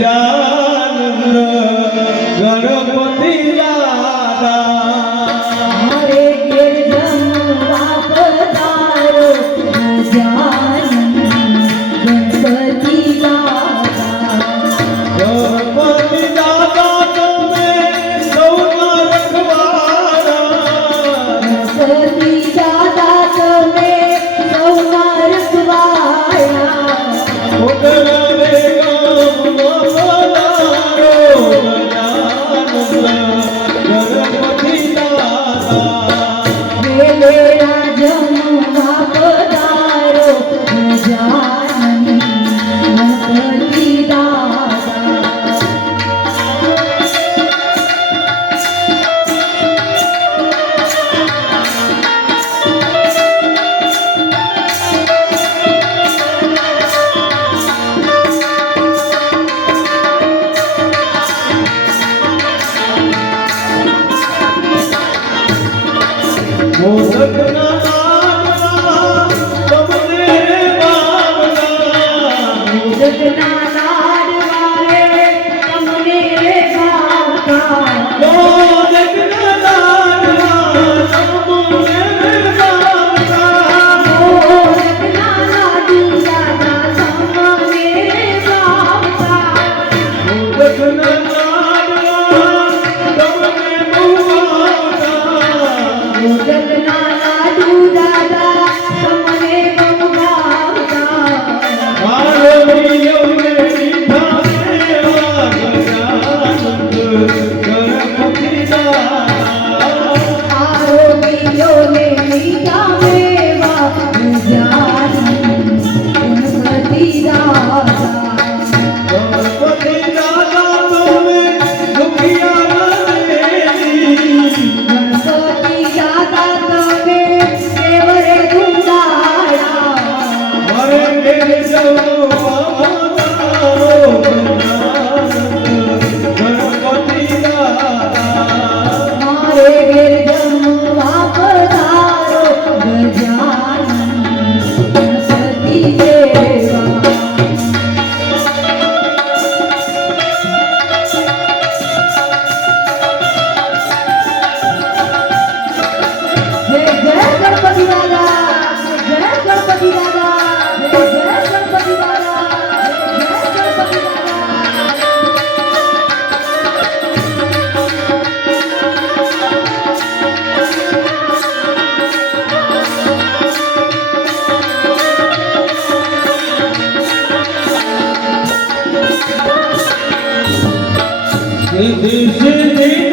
ગજાનંદ ગણપતિ દાદા મારે ઘેર જમવા પધારો ગજાનંદ ગણપતિ દાદા ગણપતિ દાદા તમે સૌના રખવાડા ગણપતિ દાદા તમે સૌના રખવાડા ઉગલા રે ગામનો પધારો ગજાનંદ ગણપતિ દાદા વેલેરા જમવા પધારો ગજાનંદ ગણપતિ દાદા મોદકના લાડવા તમને ભાવના મોદકના લાડવા રે તમને ભાવતા મોદકના લાડવા તમને ભાવતા મોદકના લાડુ દાદા તમને ભાવતા મોદકના લાડવા તમને બહુ ભાવતા મોદકના લાડુ દાદા તમને બહુ ભાવતા મારો યમને મીઠા દેવા ગજાનંદ ગણપતિ દાદા આરોગ્યોને મીઠા મેવા ગજાનંદ ગણપતિ દાદા ગણપતિ દાદા તમે દુખિયા દેવી ગણપતિ દાદા તમે દેવરે ધુંધાડા મારે ઘેર જવું પધારો ગણપતિ દાદા મારે ઘેર જમવા પધારો ગજાનંદ ગણપતિ દેવા જય જય ગણપતિ દાદા જય ગણપતિ દાદા જય જય ગણપતિ દાદા જય ગણપતિ દાદા સિદ્ધિ સિદ્ધિ